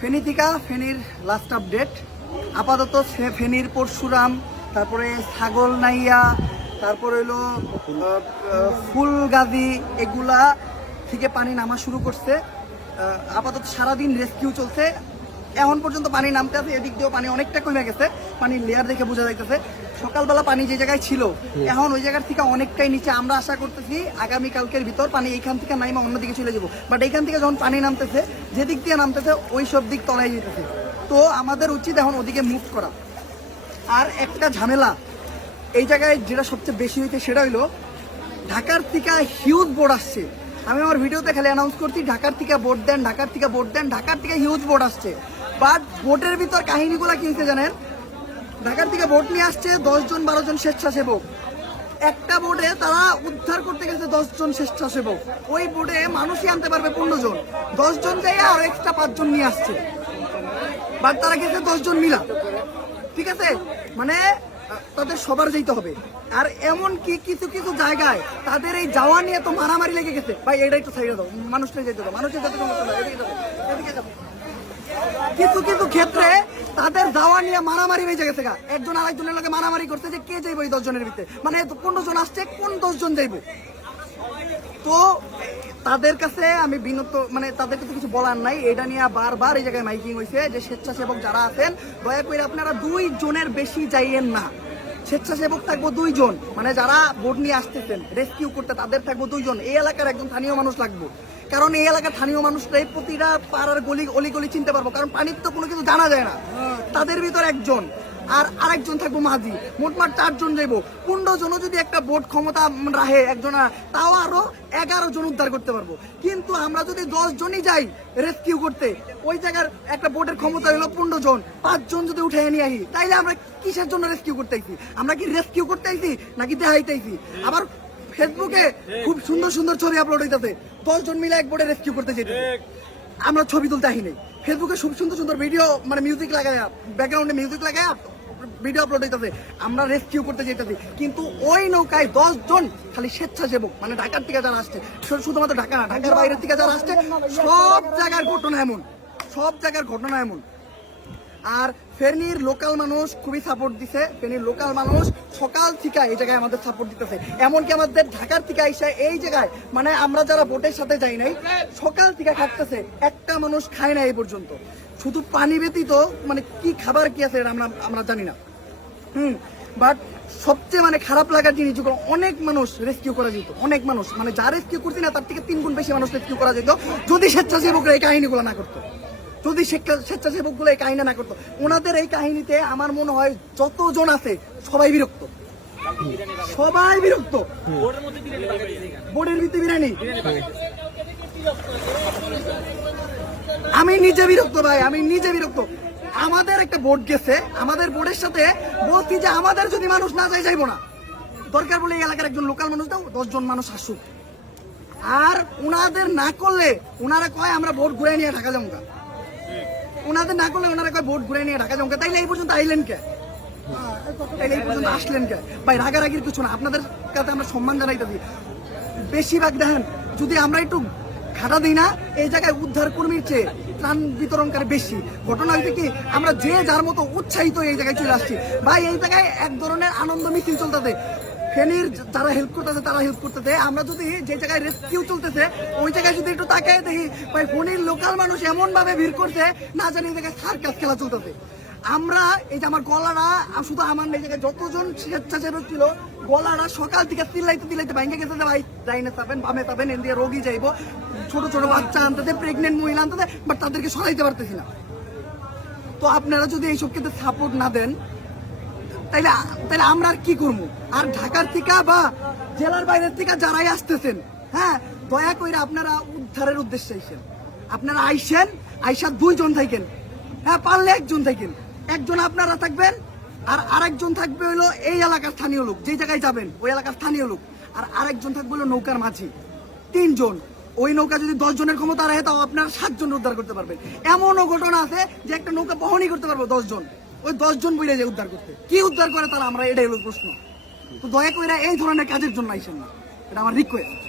Feni ফেনির last update আপাতত ফেনির পরশুরাম, তারপরে ছাগল নাইয়া তারপরে হলো ফুলগাজি, এগুলা থেকে পানি নামা শুরু করছে। আপাতত সারাদিন রেস্কিউ চলছে। এখন পর্যন্ত পানি নামতে আছে এদিক দিয়েও পানি অনেকটা কমে গেছে। পানির লেয়ার দেখে বোঝা যাইতেছে। সকালবেলা পানি যে জায়গায় ছিল এখন ওই জায়গার থেকে অনেকটাই নিচে। আমরা আশা করতেছি আগামী কালকের ভিতর পানি এইখান থেকে নাইমা অন্যদিকে চলে যাব। বাট এইখান থেকে যখন পানি নামতেছে যেদিক দিয়ে নামতেছে ওই সব দিক তলায় যেতেছে। তো আমাদের উচিত এখন ওদিকে মুভ করা। আর একটা ঝামেলা এই জায়গায় যেটা সবচেয়ে বেশি হইতে সেটা হইল ঢাকার থেকে হিউজ বোর্ড আসছে। আমি আমার ভিডিওতে খালি অ্যানাউন্স করছি ঢাকার থেকে বোর্ড দেন ঢাকার থেকে বোর্ড দেন ঢাকার থেকে হিউজ বোর্ড আসছে। বাট বোর্ডের ভিতর কাহিনীগুলো কি হয়েছে জানেন? ঢাকার থেকে বোট নিয়ে আসছে দশজন বারো জন স্বেচ্ছাসেবক। একটা বোর্ডে তারা উদ্ধার করতে গেছে দশজন স্বেচ্ছাসেবক। ওই বোর্ডে মানুষই আনতে পারবে পনেরো জন। দশজন যাই আর এক্সট্রা পাঁচজন নিয়ে আসছে। বাট তারা গেছে দশজন মিলা। ঠিক আছে? মানে তাদের সবার যেতে হবে। আর এমন কি কিছু কিছু জায়গায় তাদের এই যাওয়া নিয়ে তো মারামারি লেগে গেছে। ভাই, এটা একটু সাইডে দাও। মানুষটা যেতে দাও মানুষের যেতে এদিকে যাও। কিছু কিছু ক্ষেত্রে তাদের দাওয়া নিয়ে মারামারি হয়ে গেছে গা। একজন আরেকজনের লোকে মারামারি করছে যে কে যাইবো এই দশজনের ভিতরে? মানে কোন জন আসছে, কোন দশজন যাইবো? তো তাদের কাছে আমি বিনত মানে তাদেরকে তো কিছু বলার নাই। এটা নিয়ে বারবার এই জায়গায় মাইকিং হয়েছে যে স্বেচ্ছাসেবক যারা আছেন, দয়া করে আপনারা দুই জনের বেশি যাইয়েন না। স্বেচ্ছাসেবক থাকব দুইজন। মানে যারা বোট নিয়ে আসতেছেন রেস্কিউ করতে তাদের থাকব দুইজন। এই এলাকার একজন স্থানীয় মানুষ লাগবো। কারণ এই এলাকার স্থানীয় মানুষটাই প্রতিটা পাড়ার গলি অলি গলি চিনতে পারব। কারণ পানির তো কোনো কিছু জানা যায় না। তাদের ভিতর একজন। আর আরেকজন থাকব মাঝি। মোটমাট চারজন যাইব। পনেরো জনও যদি একটা বোট ক্ষমতা রাহে একজন, তাও আরও এগারো জন উদ্ধার করতে পারব। কিন্তু আমরা যদি দশ জনই যাই রেস্কিউ করতে, ওই জায়গার একটা বোটের ক্ষমতা হলো পনেরো জন। পাঁচজন যদি উঠে নিয়ে আসি, তাইলে আমরা কিসের জন্য রেস্কিউ করতে আইছি? আমরা কি রেস্কিউ করতে আইছি নাকি দেখাইতে আইছি? আবার ফেসবুকে খুব সুন্দর সুন্দর ছবি আপলোড হইতেছে। দশ জন মিলে এক বোটে রেস্কিউ করতে যেতে। আমরা ছবি তুলতে আসি নাই। ফেসবুকে খুব সুন্দর সুন্দর ভিডিও মানে মিউজিক লাগায় ব্যাকগ্রাউন্ডে মিউজিক লাগায় ভিডিও আপলোড হইতেছে আমরা রেস্কিউ করতে যেতেছি। কিন্তু ওই নৌকায় দশ জন খালি স্বেচ্ছাসেবক মানে ঢাকার থেকে যারা আসছে শুধুমাত্র ঢাকা না ঢাকার বাইরের থেকে যারা আসছে সব জায়গার ঘটনা এমন সব জায়গার ঘটনা এমন। আর ফেনীর লোকাল মানুষ খুবই সাপোর্ট দিছে ফেনীর লোকাল মানুষ সকাল থেকে এই জায়গায় আমাদের সাপোর্ট দিতেছে। এমনকি আমাদের ঢাকার থেকে এসে এই জায়গায় মানে আমরা যারা বোটের সাথে যাই নাই সকাল থেকে খাটতেছে একটা মানুষ খায় না এই পর্যন্ত। শুধু পানি ব্যতীত মানে কি খাবার কি আছে আমরা আমরা জানি না। হুম বাট সবচেয়ে মানে খারাপ লাগার জিনিস যেগুলো অনেক মানুষ রেস্কিউ করা যেত অনেক মানুষ মানে যা রেস্কিউ করছি না তার থেকে তিন গুণ বেশি মানুষ রেস্কিউ করা যেত যদি স্বেচ্ছাসেবকরা এই কাহিনীগুলো না করতো। যদি স্বেচ্ছা- স্বেচ্ছাসেবকগুলো এই কাহিনী না করতো। ওনাদের এই কাহিনীতে আমার মনে হয় যতজন আছে সবাই বিরক্ত। সবাই বিরক্ত। বোর্ডের ভিতরে বিরিয়ানি। আমি নিজে বিরক্ত ভাই, আমি নিজে বিরক্ত। আমাদের একটা বোর্ড গেছে, আমাদের বোর্ডের সাথে বলছি যে আমাদের যদি মানুষ না যায় যাইবো না। দরকার বলে এই এলাকার একজন লোকাল মানুষ দাও, দশজন মানুষ আসুক। আর ওনাদের না করলে ওনারা কয়, আমরা ভোট ঘুরে নিয়ে ঢাকা যাব ওনাদের না করলে ওনারা কয় ভোট ঘুরে নিয়ে ঢাকা যাব। তাইলে এই পর্যন্ত আইলেন কে? এই পর্যন্ত আসলেন কে? ভাই, রাগারাগির কিছু না। আপনাদের কাছে আমরা সম্মান জানাইতেছি। বেশিরভাগ দেখেন, যদি আমরা একটু খাটা দিই না, এই জায়গায় উদ্ধার কর্মীর চেয়ে ত্রাণ বিতরণকারী বেশি। ঘটনা হয়েছে কি, আমরা যে যার মতো উৎসাহিত এই জায়গায় চলে আসছি। ভাই, এই জায়গায় এক ধরনের আনন্দ মিছিল চলতেছে। ফেনীর যারা হেল্প করতেছে, তারা হেল্প করতেছে। আমরা যদি যে জায়গায় রেস্কিউ চলতেছে, ওই জায়গায় যদি একটু তাকায় দেখি, ভাই, ফেনীর লোকাল মানুষ এমন ভাবে ভিড় করছে, না জানি এই জায়গায় সার্কাস খেলা চলতেছে। আমরা, এই যে আমার গলাটা শুধু আমার এই জায়গায় যতজন স্বেচ্ছাসেবক ছিল, গলাটা সকাল থেকে চিল্লাইতে চিল্লাইতে ভেঙে গেছে ভাই ডাইনে যাবেন বামে যাবেন এন দিয়ে রোগী যাইবো। ছোট ছোট বাচ্চা আনতে প্রেগনেন্ট মহিলা আনতে বাট তাদেরকে সরাইতে পারতেছি না। তো আপনারা যদি এইসব ক্ষেত্রে সাপোর্ট না দেন, তাইলে তাইলে আমরা আর কি করব? আর ঢাকার থেকে বা জেলার বাইরের থেকে যারাই আসতেছেন হ্যাঁ দয়া করে আপনারা উদ্ধারের উদ্দেশ্যে আইসেন। আপনারা আইসেন, আইসা দুইজন থাকেন হ্যাঁ পারলে একজন থাকেন। একজন আপনারা থাকবেন আর আরেকজন থাকবে হলো এই এলাকার স্থানীয় লোক যে জায়গায় যাবেন, ওই এলাকার স্থানীয় লোক। আর আরেকজন থাকবে হলো নৌকার মাঝি। তিনজন। ওই নৌকা যদি দশ জনের ক্ষমতা রাখে, তাও আপনারা সাতজন উদ্ধার করতে পারবেন। এমনও ঘটনা আছে যে একটা নৌকা বহনই করতে পারব দশ জন ওই দশজন বইলে যায় উদ্ধার করতে। কি উদ্ধার করে তারা আমরা, এটাই হলো প্রশ্ন। তো দয়া করে এই ধরনের কাজের জন্য আইসেন না। এটা আমার রিকোয়েস্ট